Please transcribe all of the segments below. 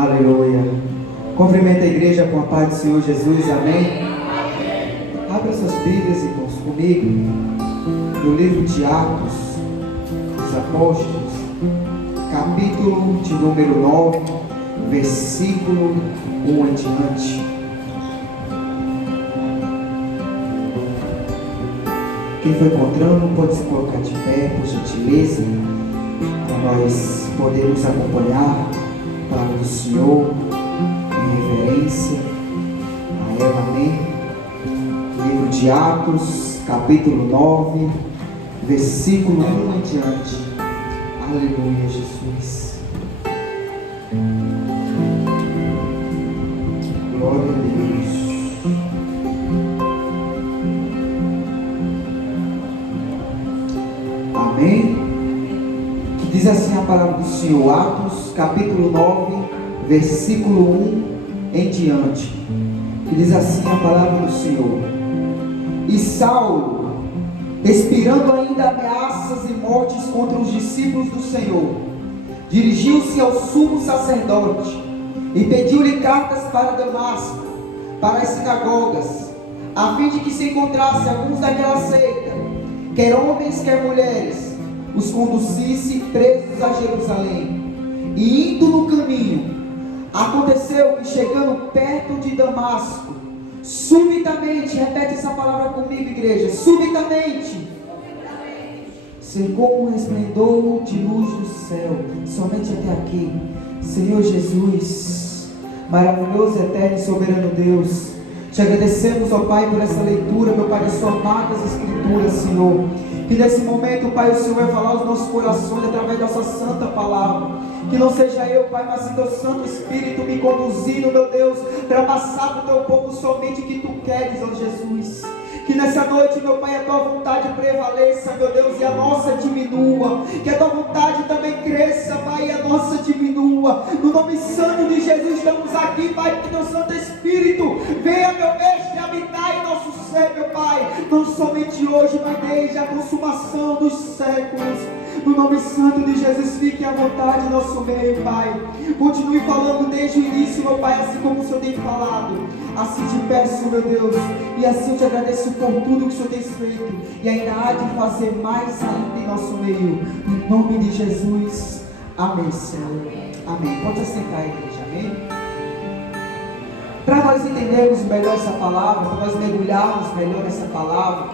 Aleluia. Cumprimenta a igreja com a paz do Senhor Jesus. Amém. Abra suas Bíblias, irmãos, comigo no livro de Atos dos Apóstolos, capítulo de número 9, versículo 1 em diante. Quem foi encontrando pode se colocar de pé, por gentileza, para nós podermos acompanhar a palavra do Senhor em reverência a ela. Amém. Livro de Atos, capítulo 9, versículo 1 em diante. Aleluia, Jesus. Glória a Deus. Amém. Diz assim a palavra do Senhor, Atos, capítulo 9, versículo 1 em diante. E diz assim a palavra do Senhor: E Saulo, expirando ainda ameaças e mortes contra os discípulos do Senhor, dirigiu-se ao sumo sacerdote e pediu-lhe cartas para Damasco, para as sinagogas, a fim de que se encontrasse alguns daquela seita, quer homens, quer mulheres, os conduzisse presos a Jerusalém. E indo no caminho, aconteceu que, chegando perto de Damasco, subitamente, repete essa palavra comigo, igreja, subitamente, cercou um resplendor de luz do céu, somente até aqui. Senhor Jesus, maravilhoso, eterno e soberano Deus, te agradecemos, ó Pai, por essa leitura, meu Pai, das suas amadas escrituras, Senhor. Que nesse momento, Pai, o Senhor vai falar aos nossos corações através da sua santa palavra. Que não seja eu, Pai, mas sim teu Santo Espírito me conduzindo, meu Deus, para passar para o teu povo somente o que tu queres, ó Jesus. Que nessa noite, meu Pai, a tua vontade prevaleça, meu Deus, e a nossa diminua. Que a tua vontade também cresça, Pai, e a nossa diminua. No nome santo de Jesus estamos aqui, Pai, que teu Santo Espírito venha, meu mestre, habitar em nosso ser, meu Pai. Não somente hoje, mas desde a consumação dos séculos. No nome santo de Jesus, fique à vontade em nosso meio, Pai. Continue falando desde o início, meu Pai, assim como o Senhor tem falado. Assim te peço, meu Deus, e assim eu te agradeço por tudo que o Senhor tem feito, e ainda há de fazer mais ainda em nosso meio. Em nome de Jesus, amém, Senhor. Amém. Pode assentar, igreja, amém? Para nós entendermos melhor essa palavra, para nós mergulharmos melhor essa palavra,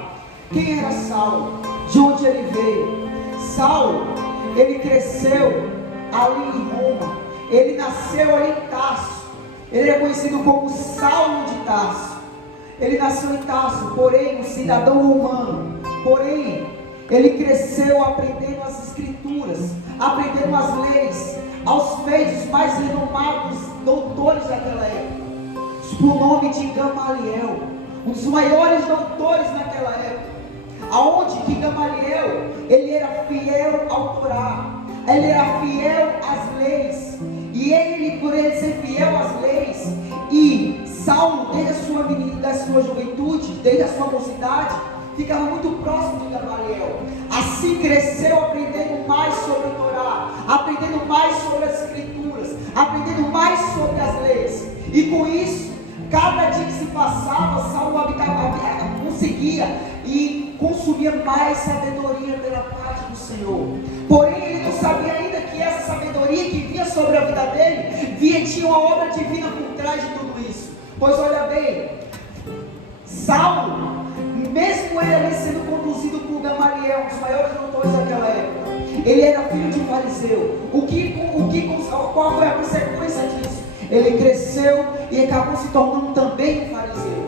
quem era Saulo? De onde ele veio? Saulo, ele cresceu ali em Roma, ele nasceu ali em Tarso, ele é conhecido como Saulo de Tarso. Ele nasceu em Tarso, porém um cidadão romano, porém ele cresceu aprendendo as escrituras, aprendendo as leis, aos pés dos mais renomados doutores daquela época, por nome de Gamaliel, um dos maiores doutores naquela época. Aonde que Gamaliel, ele era fiel ao Torá, ele era fiel às leis, e ele, por ele ser fiel às leis, e Saulo, desde da sua juventude, desde a sua mocidade, ficava muito próximo de Gamaliel. Assim cresceu aprendendo mais sobre o Torá, aprendendo mais sobre as escrituras, aprendendo mais sobre as leis, e com isso, cada dia que se passava, Saulo conseguia e consumia mais sabedoria pela parte do Senhor. Porém, ele não sabia ainda que essa sabedoria que vinha sobre a vida dele, tinha uma obra divina por trás de tudo isso. Pois olha bem, Saulo, mesmo ele ali sendo conduzido por Gamaliel, um dos maiores doutores daquela época, ele era filho de fariseu. Qual foi a consequência disso? Ele cresceu e acabou se tornando também um fariseu.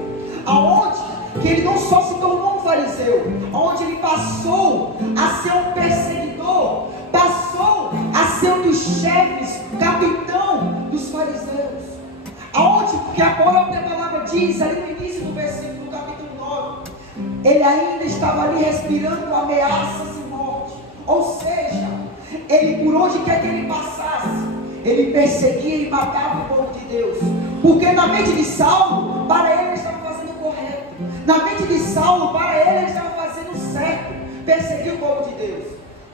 Aonde que ele não só se tornou um fariseu, aonde ele passou a ser um perseguidor, passou a ser um dos chefes, capitão dos fariseus. Aonde, porque a própria palavra diz, ali no início do versículo do capítulo 9, ele ainda estava ali respirando ameaças e morte. Ou seja, ele, por onde quer que ele passasse, ele perseguia e matava o povo de Deus. Porque na mente de Saulo, para ele estava fazendo o correto. Na mente de Saulo, para ele estava fazendo o certo, perseguir o povo de Deus.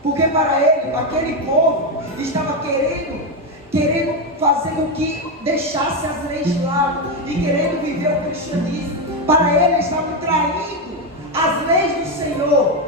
Porque para ele, aquele povo estava querendo fazer com que deixasse as leis de lado e querendo viver o cristianismo. Para ele, estavam traindo as leis do Senhor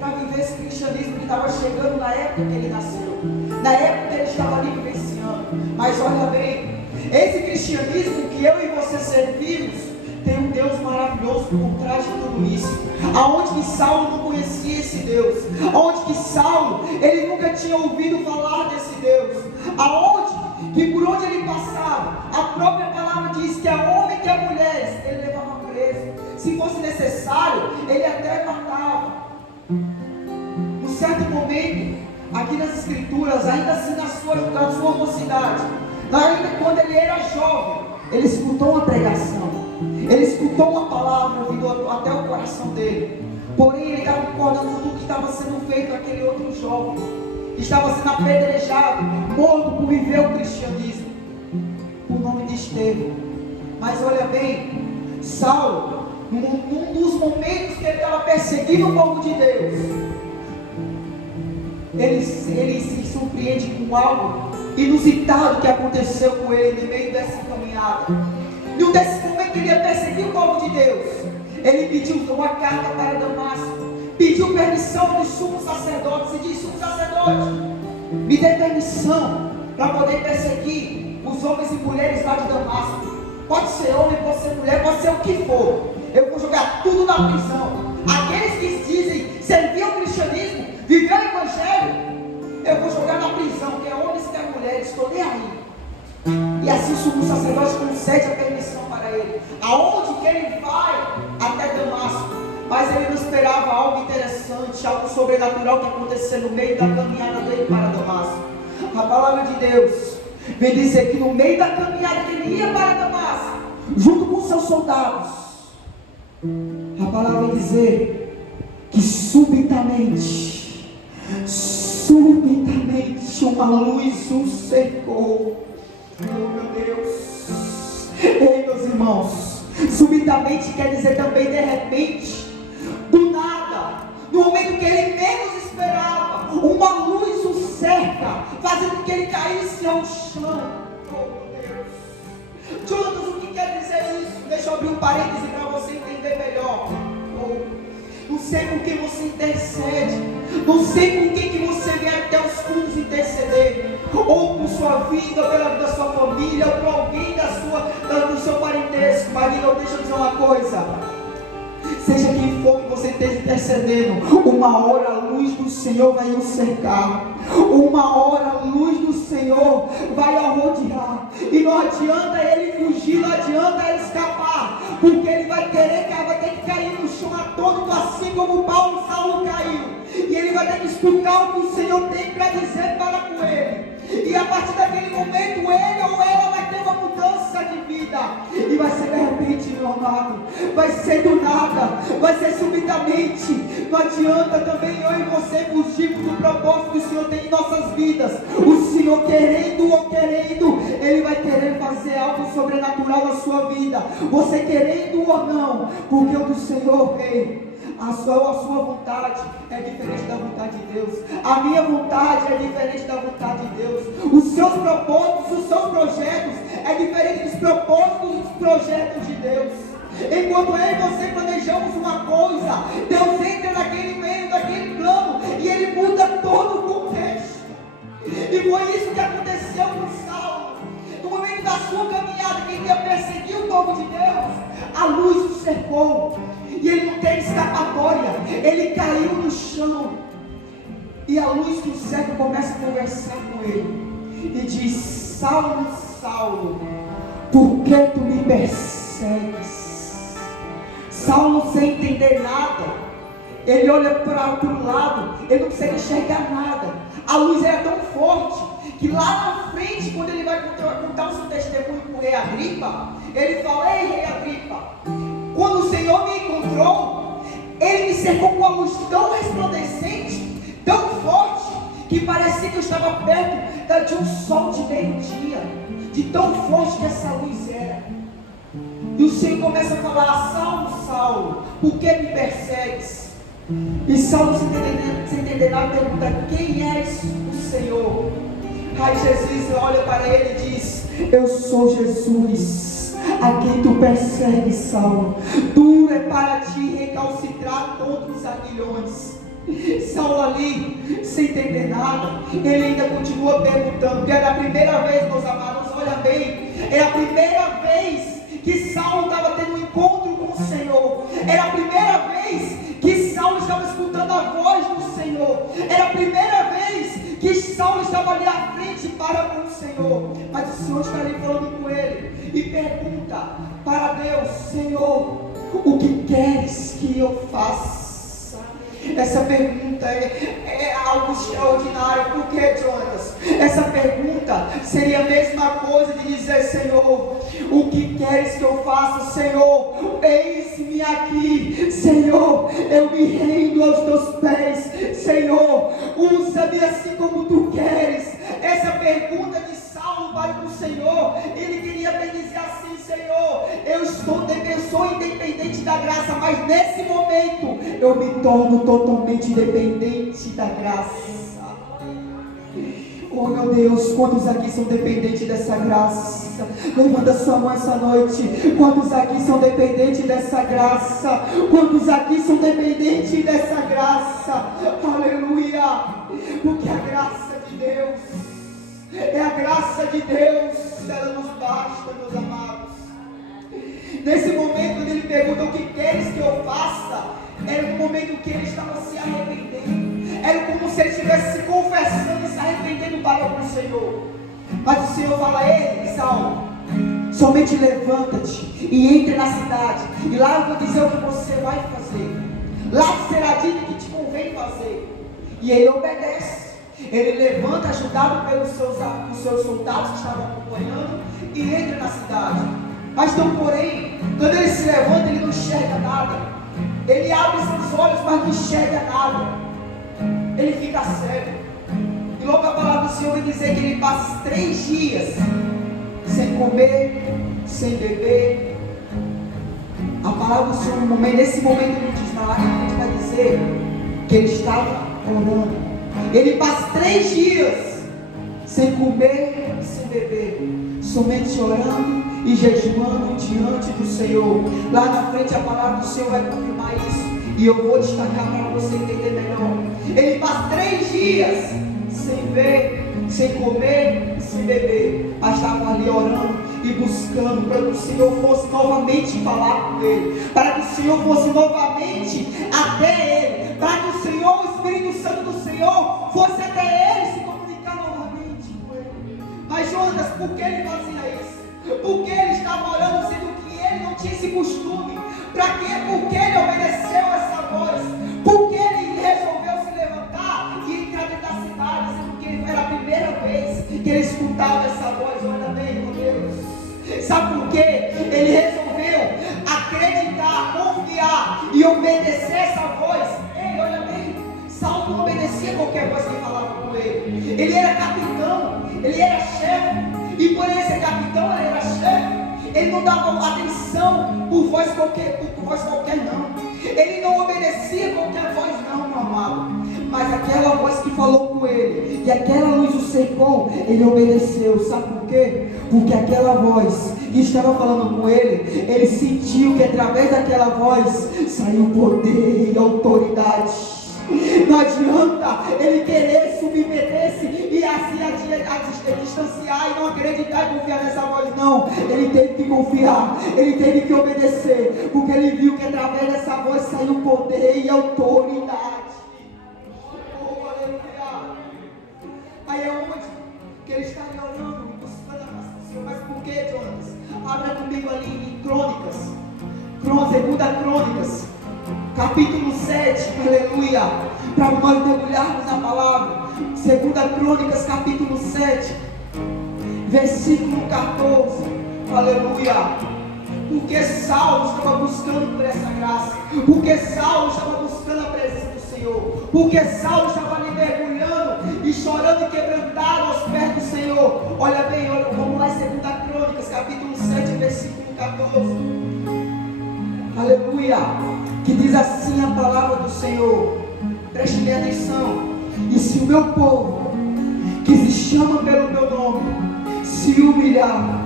para viver esse cristianismo que estava chegando na época que ele nasceu, na época que ele estava ali vivenciando. Mas olha bem, esse cristianismo que eu e você servimos tem um Deus maravilhoso por trás de tudo isso. Aonde que Saulo não conhecia esse Deus? Aonde que Saulo, ele nunca tinha ouvido falar desse Deus? Aonde que por onde ele passava, a própria palavra diz que a homem e a mulheres, ele levava preso. Se fosse necessário, ele até matava. Num certo momento, aqui nas escrituras, ainda assim na sua mocidade, ainda quando ele era jovem, ele escutou uma pregação, ele escutou uma palavra vindo até o coração dele. Porém, ele estava concordando com tudo que estava sendo feito àquele outro jovem, que estava sendo apedrejado, morto por viver o cristianismo, o nome de Estevão. Mas olha bem, Saulo, num dos momentos que ele estava perseguindo o povo de Deus, ele se surpreende com algo inusitado que aconteceu com ele no meio dessa caminhada. No desse momento que ele ia perseguir o povo de Deus, ele pediu uma carta para Damasco, pediu permissão dos sumos sacerdotes e disse: sumo sacerdote, me dê permissão para poder perseguir os homens e mulheres lá de Damasco. Pode ser homem, pode ser mulher, pode ser o que for. Eu vou jogar tudo na prisão. Aqueles que dizem servir ao cristianismo, viver o evangelho, eu vou jogar na prisão, quer homens, quer mulheres, estou nem aí. E assim o sumo sacerdote concede a permissão para ele. Aonde que ele vai? Até Damasco. Mas ele não esperava algo interessante, algo sobrenatural que acontecesse no meio da caminhada dele para Damasco. A palavra de Deus vem dizer que no meio da caminhada que ele ia para Damasco, junto com seus soldados, a palavra vai dizer que subitamente uma luz o cercou. Oh meu Deus. Ei, meus irmãos, subitamente quer dizer também de repente, do nada, no momento que ele menos esperava, uma luz o cerca, fazendo com que ele caísse ao chão. Oh meu Deus. Juntos, o que quer dizer isso? Deixa eu abrir um parêntese para você entender melhor. Não sei por que você intercede, não sei por que você vem até os cultos interceder, ou por sua vida, ou pela vida da sua família, ou por alguém do seu parentesco. Maria, deixa eu dizer uma coisa: seja quem for que você esteja intercedendo, uma hora a luz do Senhor vai o cercar, uma hora a luz do Senhor vai o rodear, e não adianta ele fugir, não adianta ele escapar, porque ele vai ter que cair no chão atônito, assim como Saulo caiu, e ele vai ter que escutar o que o Senhor tem para dizer para com ele, e a partir daquele momento ele ou ela vai ter uma mudança de vida, e vai ser de repente, meu amado, vai ser do nada, vai ser subitamente. Não adianta também eu e você fugirmos do propósito que o Senhor tem em nossas vidas. O Senhor, querendo ou querendo, Ele vai querer fazer algo sobrenatural na sua vida, você querendo ou não, porque o do Senhor veio. A sua vontade é diferente da vontade de Deus. A minha vontade é diferente da vontade de Deus. Os seus propósitos, os seus projetos é diferente dos propósitos e dos projetos de Deus. Enquanto eu e você planejamos uma coisa, Deus entra naquele meio, naquele plano, e Ele muda todo o contexto. E foi isso que aconteceu com Saulo. No momento da sua caminhada, que ele ia perseguir o povo de Deus, a luz o cercou, e ele não teve escapatória, ele caiu no chão, e a luz que o cerca começa a conversar com ele, e diz: Saulo, Saulo, por que tu me persegues? Saulo, sem entender nada, ele olha para o lado, ele não consegue enxergar nada, a luz era tão forte, que lá na frente, quando ele vai contar o seu testemunho com o rei Agripa, ele fala: ei, rei Agripa, quando o Senhor me encontrou, Ele me cercou com uma luz tão resplandecente, tão forte, que parecia que eu estava perto de um sol de meio-dia, de tão forte que essa luz era. E o Senhor começa a falar: Saulo, Saulo, por que me persegues? E Saulo, sem entender nada, pergunta: quem és o Senhor? Aí Jesus olha para ele e diz: Eu sou Jesus, a quem tu persegues, Saulo. Duro é para ti recalcitrar contra os aguilhões. Saulo ali, sem entender nada, ele ainda continua perguntando, porque era a primeira vez, meus amados, olha bem, era a primeira vez que Saulo estava tendo um encontro com o Senhor, era a primeira vez que Saulo estava escutando a voz do Senhor, era a primeira vez que Saulo estava ali à frente para com o Senhor, mas o Senhor está ali falando com ele, e pergunta para Deus: Senhor, o que queres que eu faça? Essa pergunta é algo extraordinário. Por que, Jonas? Essa pergunta seria a mesma coisa de dizer: Senhor, o que queres que eu faça? Senhor, eis-me aqui. Senhor, eu me rendo aos teus pés. Senhor, usa-me assim como tu queres. Essa pergunta de Saulo para o Senhor, ele queria bem dizer assim: Senhor, eu sou independente da graça, mas nesse momento eu me torno totalmente dependente da graça. Oh meu Deus, quantos aqui são dependentes dessa graça? Levanta sua mão essa noite. Quantos aqui são dependentes dessa graça? Quantos aqui são dependentes dessa graça? Aleluia! Porque a graça de Deus é a graça de Deus, ela nos basta, meus amados. Nesse momento, quando ele pergunta o que queres que eu faça, era no momento que ele estava se arrependendo, era como se ele estivesse se confessando e se arrependendo para o Senhor. Mas o Senhor fala a ele: Saulo, somente levanta-te e entre na cidade, e lá eu vou dizer o que você vai fazer, lá será dito o que te convém fazer. E ele obedece. Ele levanta, ajudado pelos seus soldados que estavam acompanhando, e entra na cidade. Mas então, porém, quando ele se levanta, ele não enxerga nada. Ele abre seus olhos, mas não enxerga nada. Ele fica cego. E logo a palavra do Senhor vai dizer que ele passa 3 dias sem comer, sem beber. A palavra do Senhor, nesse momento, não diz nada. A gente vai dizer que ele estava orando. Ele passa 3 dias sem comer e sem beber, somente orando e jejuando diante do Senhor. Lá na frente a palavra do Senhor vai confirmar isso, e eu vou destacar para você entender melhor. Ele passa 3 dias sem ver, sem comer e sem beber, mas estava ali orando e buscando para que o Senhor fosse novamente falar com ele, para que o Senhor fosse novamente até ele, para que o Senhor, o Espírito Santo do Senhor, fosse até ele se comunicar novamente com ele. Mas Jonas, por que ele fazia isso? Porque ele estava orando, sendo que ele não tinha esse costume. Para quê? Porque ele obedeceu essa voz, porque ele resolveu se levantar e entrar dentro da cidade, sendo que era a primeira vez que ele escutava essa voz. Olha bem, meu Deus, sabe por quê? Ele resolveu acreditar, confiar e obedecer essa voz. Ei, olha bem, Saulo não obedecia qualquer voz que falava com ele. Ele era capitão, ele era chefe, e por ele ser capitão, ele era chefe. Ele não dava atenção por voz qualquer não. Ele não obedecia qualquer voz não, meu amado. Mas aquela voz que falou com ele, e aquela luz o cercou, ele obedeceu. Sabe por quê? Porque aquela voz que estava falando com ele, ele sentiu que através daquela voz saiu poder e autoridade. Não adianta ele querer submeter-se e assim a distanciar e não acreditar e confiar nessa voz, não. Ele teve que confiar, ele teve que obedecer, porque ele viu que através dessa voz saiu poder e autoridade. Oh, aleluia. Aí é onde que ele está orando, buscando a graça do Senhor. Mas por que, Jonas? Abra comigo ali em Crônicas, 2 Crônicas, capítulo 7, aleluia, para nós mergulharmos na palavra. 2 Crônicas, capítulo 7, versículo 14, aleluia. Porque Saulo estava buscando por essa graça, porque Saulo estava buscando a presença do Senhor, porque Saulo estava ali mergulhando e chorando e quebrantado aos pés do Senhor. Olha bem, olha, vamos lá em 2 Crônicas, capítulo 7, versículo 14, aleluia, que diz assim a palavra do Senhor. Preste bem atenção. E se o meu povo, que se chama pelo meu nome, se humilhar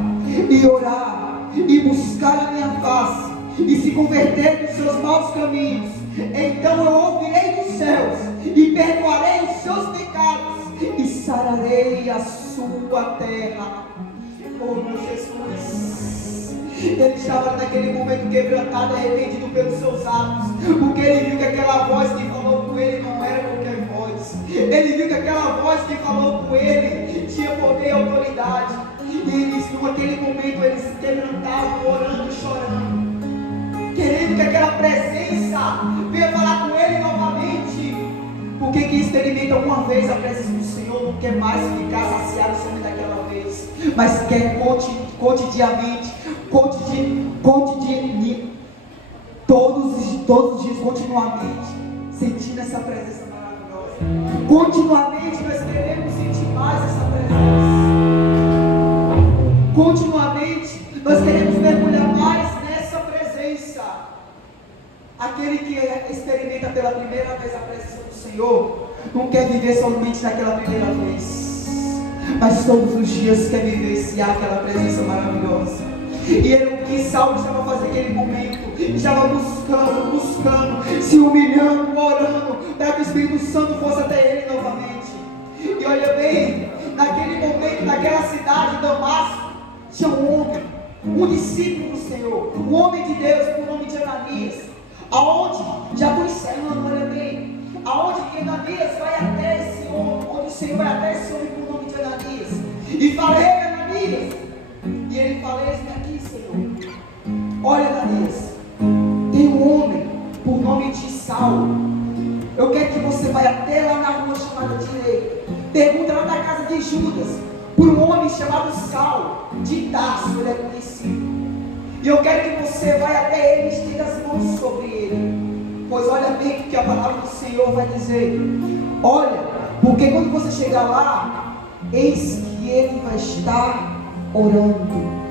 e orar e buscar a minha face e se converter dos seus maus caminhos, então eu ouvirei dos céus e perdoarei os seus pecados e sararei a sua terra. Oh meu Jesus, ele estava naquele momento quebrantado, arrependido pelos seus atos, porque ele viu que aquela voz que falou com ele não era qualquer voz. Ele viu que aquela voz que falou com ele tinha poder e autoridade. E eles, naquele momento, eles se quebrantavam, orando e chorando, querendo que aquela presença venha falar com ele novamente. Porque quem experimenta uma vez a presença do Senhor não quer mais ficar saciado somente daquela vez, mas quer cotidianamente, todos os dias, continuamente, sentindo essa presença maravilhosa. Continuamente nós queremos sentir mais essa presença. Continuamente nós queremos mergulhar mais nessa presença. Aquele que experimenta pela primeira vez a presença do Senhor não quer viver somente naquela primeira vez, mas todos os dias quer vivenciar aquela presença maravilhosa. E era o que Saulo estava fazendo naquele momento. Estava buscando, se humilhando, orando, para que o Espírito Santo fosse até ele novamente. E olha bem, naquele momento, naquela cidade de Damasco, tinha um homem, um discípulo do Senhor, um homem de Deus, por nome de Ananias. Aonde, já estou encerrando, olha bem, aonde Ananias vai até esse homem, onde o Senhor vai até esse homem por nome de Ananias, e fala: ei, Ananias. E ele fala: eis-me aqui, Senhor. Olha, Ananias, tem um homem por nome de Saulo. Eu quero que você vá até lá na rua chamada Direita. Pergunta lá na casa de Judas por um homem chamado Saulo de Tarso, ele é conhecido. E eu quero que você vá até ele e estenda as mãos sobre ele. Pois olha bem o que a palavra do Senhor vai dizer. Olha, porque quando você chegar lá, eis que ele vai estar orando.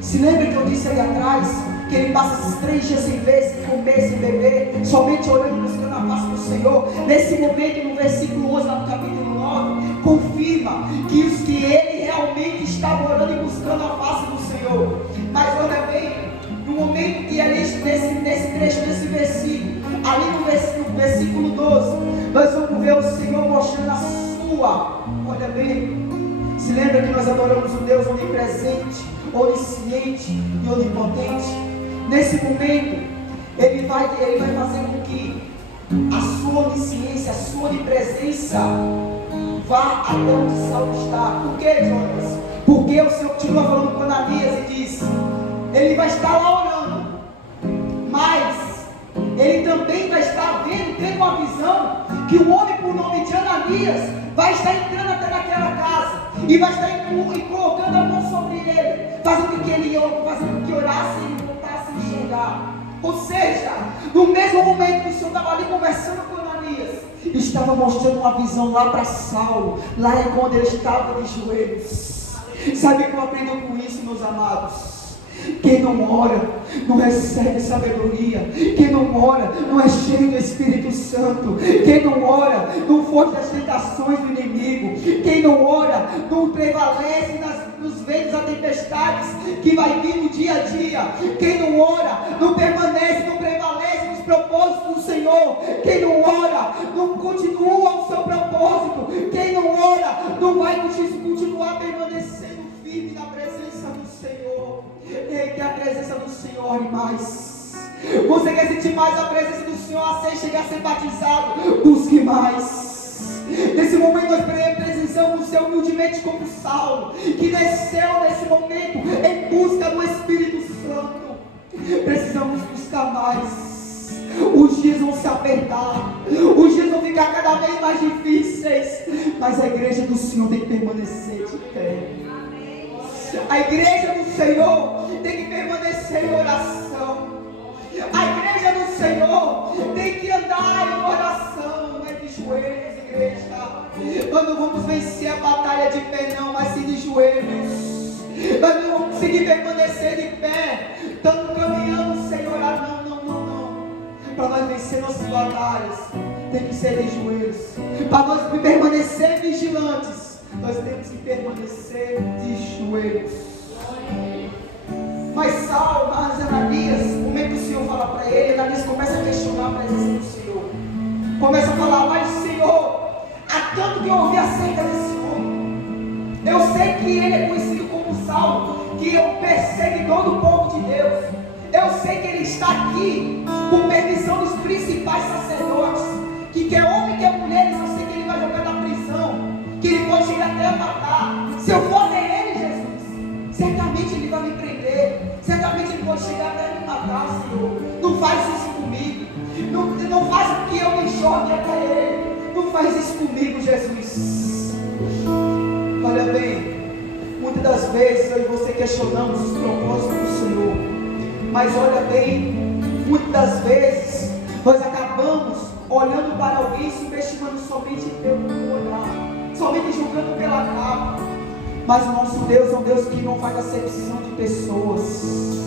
Se lembra que eu disse ali atrás que ele passa esses 3 dias sem ver, sem comer, sem beber, somente orando e buscando a face do Senhor? Nesse momento, no versículo 11, lá no capítulo 9, confirma que ele realmente estava orando e buscando a face do Senhor. Mas olha bem, no momento que ali, nesse trecho desse versículo, ali no versículo 12, nós vamos ver o Senhor mostrando a sua, olha bem, se lembra que nós adoramos um Deus onipresente, onisciente e onipotente? Nesse momento, Ele vai fazer com que a sua onisciência, a sua onipresença vá até onde Saulo está. Por que, Jonas? Porque o Senhor continua falando com Ananias e diz: ele vai estar lá orando, mas ele também vai estar tendo uma visão que um homem por nome de Ananias vai estar entrando até naquela casa e vai estar colocando a mão sobre ele, fazendo que orasse e ele voltasse a enxergar. Ou seja, no mesmo momento que o Senhor estava ali conversando com Ananias, estava mostrando uma visão lá para Saulo, lá quando ele estava de joelhos. Sabe o que eu aprendo com isso, meus amados? Quem não ora, não recebe sabedoria. Quem não ora, não é cheio do Espírito Santo. Quem não ora, não foge das tentações do inimigo. Quem não ora, não prevalece nos ventos da tempestades que vai vir no dia a dia. Quem não ora, não permanece, não prevalece nos propósitos do Senhor. Quem não ora, não continua o seu propósito. Quem não ora, não vai continuar permanecendo firme na presença do Senhor. Que a presença do Senhor ore mais. Você quer sentir mais a presença do Senhor sem chegar a ser batizado? Busque mais. Nesse momento nós precisamos ser humildemente como Saulo, que desceu nesse momento em busca do Espírito Santo. Precisamos buscar mais. Os dias vão se apertar, os dias vão ficar cada vez mais difíceis, mas a igreja do Senhor tem que permanecer de pé. A igreja do Senhor tem que permanecer em oração. A igreja do Senhor tem que andar em oração, não é de joelhos, igreja. Nós não vamos vencer a batalha de pé não, mas sim de joelhos. Nós não vamos conseguir permanecer de pé, estamos caminhando sem orar, não. Para nós vencer nossas batalhas, tem que ser de joelhos. Para nós permanecer vigilantes, nós temos que permanecer de joelhos. Mas Saulo, mas Ananias, no momento que o Senhor fala para ele, Ananias começa a questionar a presença do Senhor. Começa a falar, mas Senhor, há tanto que eu ouvi acerca desse homem. Eu sei que ele é conhecido como Saulo, que é o perseguidor do povo de Deus. Eu sei que ele está aqui por permissão dos principais sacerdotes, que quer homem, quer mulheres, eu sei que ele vai jogar na prisão, que ele pode chegar até a matar. Se eu for até ele, Jesus, certamente ele vai me prender, certamente ele pode chegar até me matar, Senhor. Não faz isso comigo, não faz com que eu me jogue até ele, não faz isso comigo, Jesus. Olha bem, muitas das vezes eu e você questionamos os propósitos do Senhor, mas olha bem, muitas das vezes nós acabamos olhando para alguém, subestimando somente pelo olhar, somente julgando pela capa. Mas o nosso Deus é um Deus que não faz acepção de pessoas.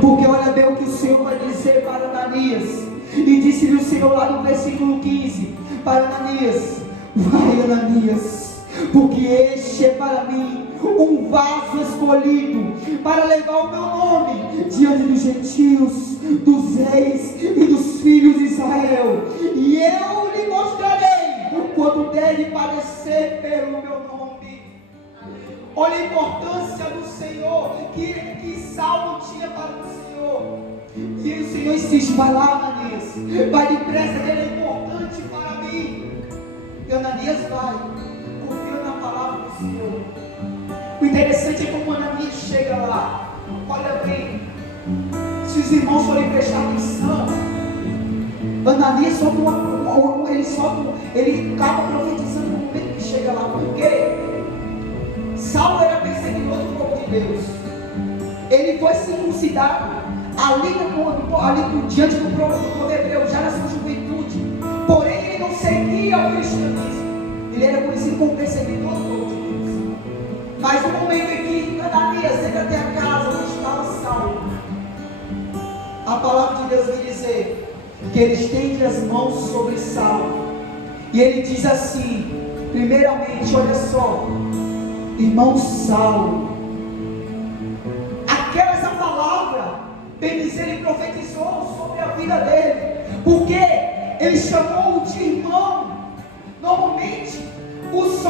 Porque olha bem o que o Senhor vai dizer para Ananias. E disse-lhe o Senhor lá no versículo 15 para Ananias: vai, Ananias, porque este é para mim um vaso escolhido para levar o meu nome diante dos gentios, dos reis e dos filhos de Israel, e eu lhe mostrarei o quanto deve padecer pelo meu nome. Olha a importância do Senhor que Saulo tinha para o Senhor. E o Senhor insiste: vai lá, Ananias, vai depressa, que ele é importante para mim. E Ananias vai, confiando na palavra do Senhor. O interessante é como Ananias chega lá. Olha bem, se os irmãos forem prestar atenção, Ananias ele acaba profetizando no momento que chega lá. Porque Saulo era perseguidor do povo de Deus. Ele foi circuncidado ali diante do povo hebreu, já na sua juventude. Porém, ele não seguia o cristianismo. Ele era conhecido como perseguidor do povo de Deus. Mas no momento em que Ananias entra até a casa onde estava Saulo, a palavra de Deus vai dizer que ele estende as mãos sobre Saulo. E ele diz assim, primeiramente, olha só, irmão Saulo, essa palavra, bem dizer, ele profetizou sobre a vida dele, porque ele chamou-o de irmão. Normalmente, os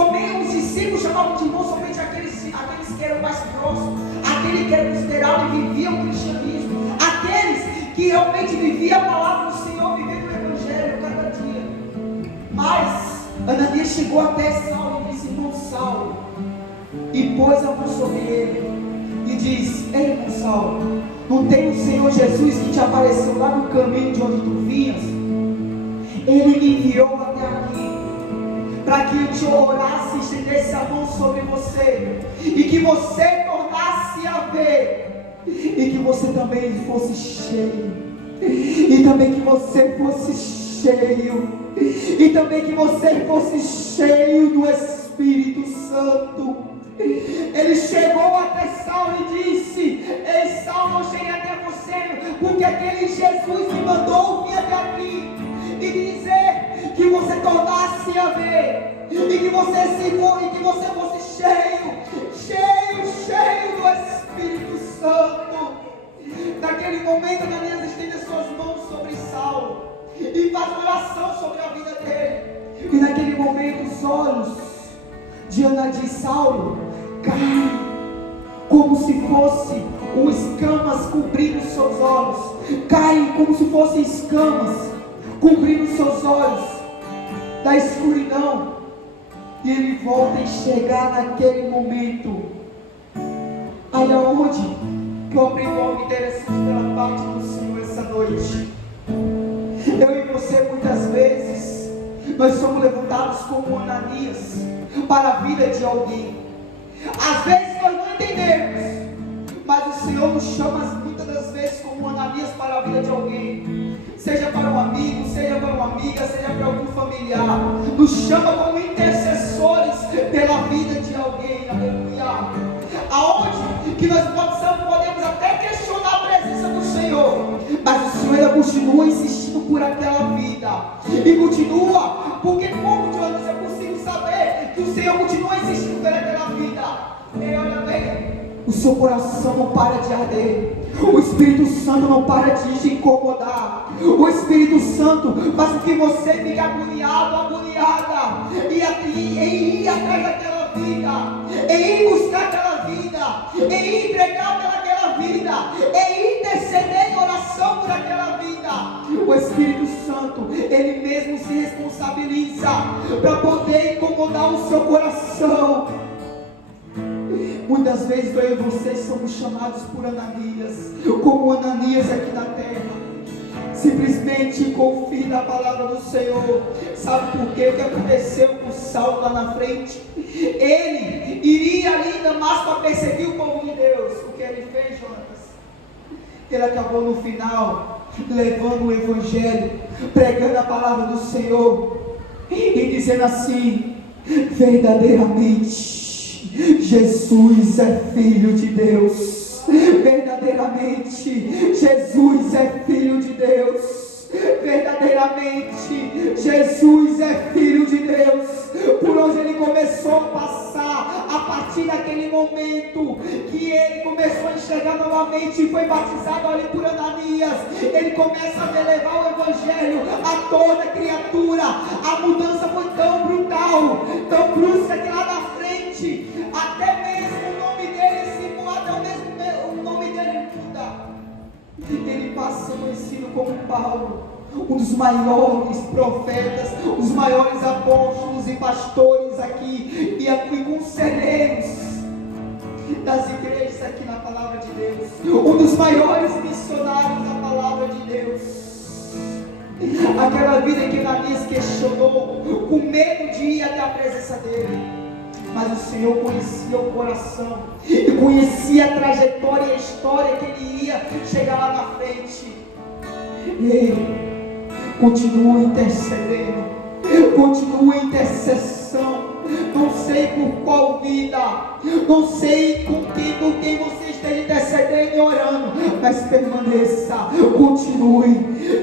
discípulos chamavam de irmão somente aqueles que eram mais próximos, aqueles que eram considerados e viviam o cristianismo, aqueles que realmente viviam a palavra do Senhor, vivendo o Evangelho cada dia. Mas Ananias chegou até Saulo e disse: irmão Saulo, e pôs a mão sobre ele e diz: ei, irmão Saulo, não tem o Senhor Jesus que te apareceu lá no caminho de onde tu vinhas? Ele me enviou até aqui para que eu te orasse e estendesse a mão sobre você, e que você tornasse a ver, e que você também fosse cheio, e também que você fosse cheio, e também que você fosse cheio do Espírito Santo. Ele chegou até Saulo e disse: ei, Saulo, eu cheguei até você porque aquele Jesus me mandou vir até aqui e dizer que você tornasse a ver, e que você fosse cheio do Espírito Santo. Naquele momento, Ananias estende as suas mãos sobre Saulo e faz uma oração sobre a vida dele. E naquele momento, os olhos de Saulo caem como se fosse escamas cobrindo seus olhos, caem como se fossem escamas cobrindo seus olhos da escuridão, e ele volta a enxergar naquele momento. Aí aonde que eu aprendi algo interessante pela parte do Senhor essa noite. Eu e você, muitas vezes, nós somos levantados como Ananias para a vida de alguém. Às vezes nós não entendemos, mas o Senhor nos chama muitas das vezes como Ananias para a vida de alguém. Seja para um amigo, seja para uma amiga, seja para algum familiar. Nos chama como intercessores pela vida de alguém. Aleluia. Aonde que nós podemos até questionar a presença do Senhor, mas o Senhor ainda continua insistindo por aquela vida. E continua, porque como de onde é possível saber que o Senhor Senhor continua insistindo pela vida. Ei, olha bem, o seu coração não para de arder. O Espírito Santo não para de te incomodar. O Espírito Santo faz com que você fique agoniado, agoniada, em ir atrás daquela vida, em ir buscar aquela vida, em ir pregar pelaquela vida, em ir interceder em oração por aquela vida. O Espírito Santo, Ele mesmo se responsabiliza para poder incomodar o seu coração. Muitas vezes eu e vocês somos chamados por Ananias, como Ananias aqui na terra. Simplesmente confie na palavra do Senhor. Sabe por quê? O que aconteceu com Saulo lá na frente? Ele iria ali em Damasco para perseguir o povo de Deus. O que ele fez, Jonas? Ele acabou no final levando o Evangelho, pregando a palavra do Senhor e dizendo assim: verdadeiramente Jesus é Filho de Deus. Verdadeiramente Jesus é Filho de Deus. Verdadeiramente Jesus é Filho de Deus. Por onde ele começou a passar, a partir daquele momento que ele começou a enxergar novamente e foi batizado ali por Ananias, ele começa a levar o Evangelho a toda criatura. A mudança foi tão brutal, tão brusca, que lá na frente até mesmo o nome dele se muda, até mesmo o nome dele muda. Ele passa a ser conhecido como Paulo, um dos maiores profetas, um dos maiores apóstolos e pastores aqui e conselheiros das igrejas aqui na palavra de Deus, um dos maiores missionários da palavra de Deus. Aquela vida que Ananias questionou, com medo de ir até a presença dele, mas o Senhor conhecia o coração e conhecia a trajetória e a história que ele ia chegar lá na frente. Ei, continua intercedendo, continua em intercessão. Não sei por qual vida, não sei por quem você esteja intercedendo e orando, mas permaneça, continue,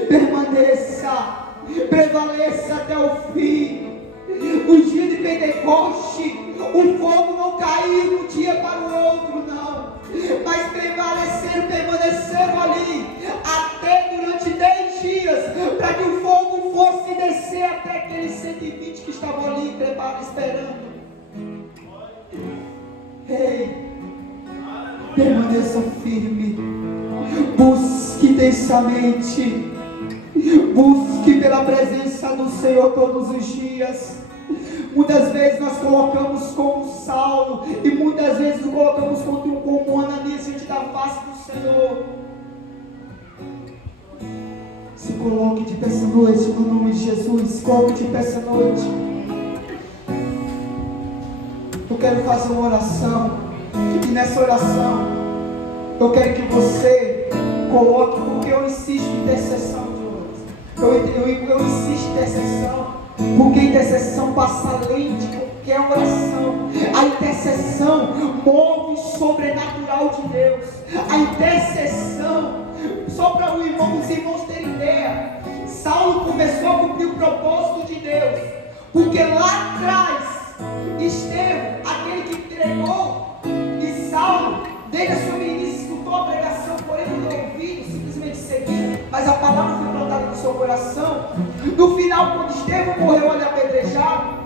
permaneça, prevaleça até o fim. No dia de Pentecoste, o fogo não caiu de um dia para o outro, não, mas permaneceram ali até durante 10 dias, para que o fogo fosse descer até aqueles 120 que estavam ali esperando. Ei, permaneça firme, busque intensamente, busque pela presença do Senhor todos os dias. Muitas vezes nós colocamos como Saulo, e muitas vezes nos colocamos como Ananias diante da face do Senhor. Se coloque de pé essa noite, no nome de Jesus. Se coloque de pé essa noite. Eu quero fazer uma oração, e nessa oração eu quero que você coloque, porque eu insisto em intercessão, eu insisto em intercessão, porque a intercessão passa além de qualquer oração. A intercessão move o sobrenatural de Deus. A intercessão, só para os irmãos terem ideia, Saulo começou a cumprir o propósito de Deus, porque lá atrás Estevão, aquele que entregou, e Saulo, desde a sua meninice, escutou a pregação, porém não deu ouvido, simplesmente seguiu, mas a palavra foi plantada no seu coração. No final, quando Estevão morreu ali apedrejado,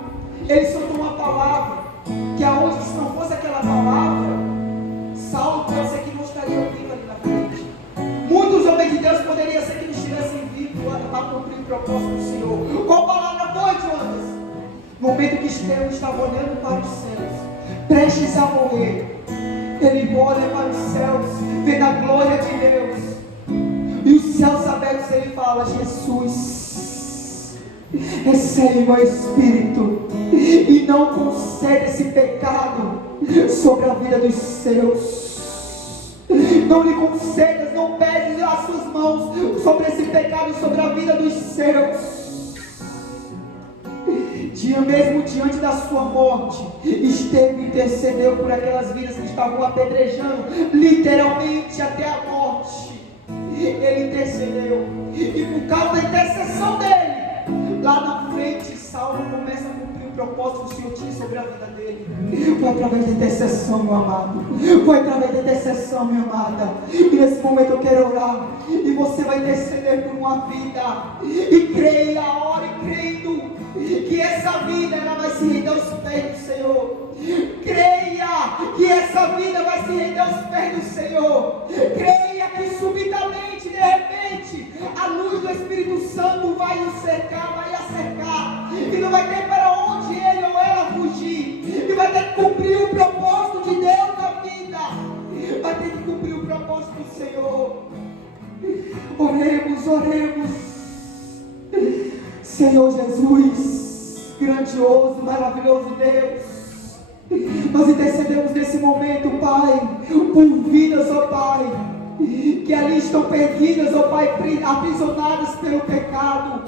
ele soltou uma palavra, que aonde, se não fosse aquela palavra, Saulo pode ser que não estaria vivo ali na frente. Muitos homens de Deus poderiam ser que não estivessem vivos para cumprir o propósito do Senhor. Qual palavra foi, Jonas? No momento que Estevão estava olhando para os céus, prestes a morrer, ele olha para os céus, vendo a glória de Deus, e os céus abertos, ele fala: Jesus, recebe meu espírito, e não concede esse pecado sobre a vida dos seus. Não lhe concedas, não peses as suas mãos sobre esse pecado, sobre a vida dos seus. Mesmo diante da sua morte, Estevão intercedeu por aquelas vidas que estavam apedrejando, literalmente até a morte. Ele intercedeu, e por causa da intercessão dele, lá na frente, Saulo começa a cumprir o propósito que o Senhor tinha sobre a vida dele. Foi através da intercessão, meu amado. Foi através da intercessão, minha amada. E nesse momento eu quero orar. E você vai interceder por uma vida. E creia, ore crendo que essa vida ela vai se render aos pés do Senhor. Creia que essa vida vai se render aos pés do Senhor. Creia que subitamente, de repente, a luz do Espírito Santo vai o cercar, vai a cercar. E não vai ter para onde ele ou ela fugir. E vai ter que cumprir o propósito de Deus na vida. Vai ter que cumprir o propósito do Senhor. Oremos, oremos. Senhor Jesus, grandioso, maravilhoso Deus, nós intercedemos nesse momento, Pai, por vidas, ó Pai, que ali estão perdidas, ó Pai, aprisionadas pelo pecado.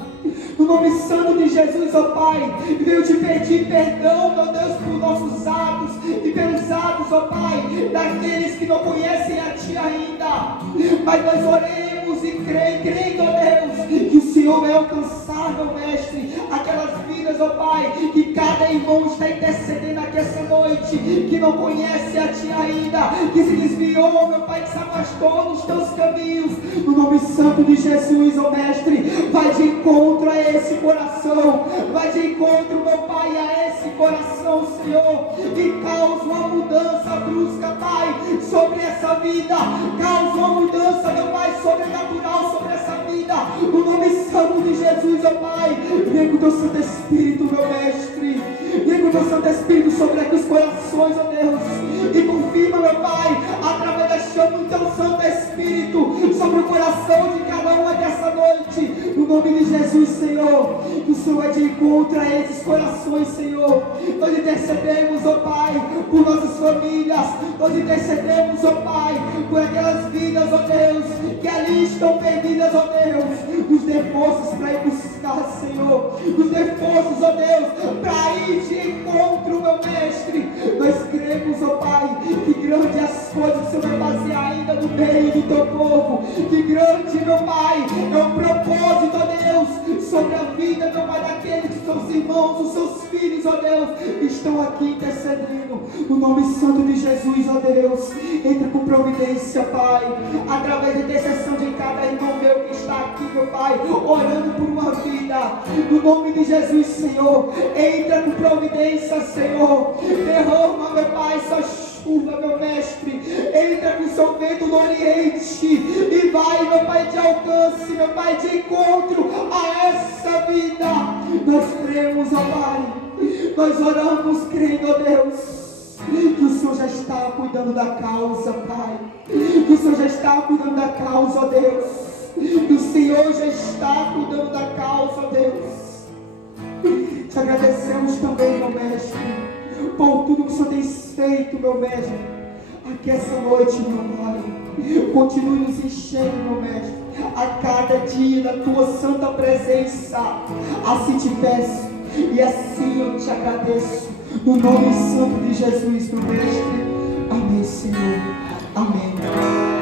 No nome santo de Jesus, ó Pai, venho te pedir perdão, meu Deus, por nossos atos e pelos atos, ó Pai, daqueles que não conhecem a Ti ainda. Mas nós oremos e crendo, ó Deus, que o Senhor vai alcançar, meu Mestre, aquelas vidas, ó Pai, que cada irmão está intercedendo aqui essa noite, que não conhece a Ti ainda, que se desviou, meu Pai, que se afastou dos Teus caminhos. No nome santo de Jesus, ó Mestre, vai de encontro a esse coração, vai de encontro, meu Pai, a esse coração, Senhor, e causa uma mudança brusca, Pai, sobre essa vida, causa uma mudança, meu Pai, sobrenatural sobre essa vida, no nome santo de Jesus, ó Pai. Vem com o Teu Santo Espírito, meu Mestre, vem com o Teu Santo Espírito sobre aqui os corações, ó Deus, e confirma, meu Pai, através da chama do Teu Santo Espírito, sobre o coração de cada uma dessa noite, no nome de Jesus, Senhor, que o Senhor é de encontro a esses corações, Senhor. Nós intercedemos, ó Pai, por nossas famílias, nós intercedemos, ó Pai, por aquelas vidas, ó Deus, que ali estão perdidas, ó Deus. Nos dê forças para ir buscar, Senhor, nos dê forças, ó Deus, para ir de encontro, meu Mestre. Nós cremos, ó Pai, que grande as coisas que o Senhor vai fazer ainda no meio do Teu povo, que grande, meu Pai, é o propósito, ó Deus, sobre a vida, meu Pai, daqueles que seus irmãos, os seus filhos, ó Deus, estão aqui intercedendo, no nome santo de Jesus, ó Deus. Entra com providência, Pai, através da intercessão de cada irmão meu que está aqui, meu Pai, orando por uma vida, no nome de Jesus, Senhor. Entra com providência, Senhor, derrama, meu Pai, sua chuva, meu Mestre, entra com seu vento do Oriente e vai, meu Pai, de alcance, meu Pai, de encontro a essa vida. Nós cremos, ó Pai, nós oramos crendo, ó Deus, que o Senhor já está cuidando da causa, Pai, que o Senhor já está cuidando da causa, ó Deus, que o Senhor já está cuidando da causa, ó Deus. Te agradecemos também, meu Mestre, por tudo que o Senhor tem feito, meu Mestre, aqui essa noite, meu Pai. Continue nos enchendo, meu Mestre, a cada dia da Tua santa presença. Assim te peço e assim eu te agradeço, no nome santo de Jesus, meu Mestre. Amém, Senhor. Amém.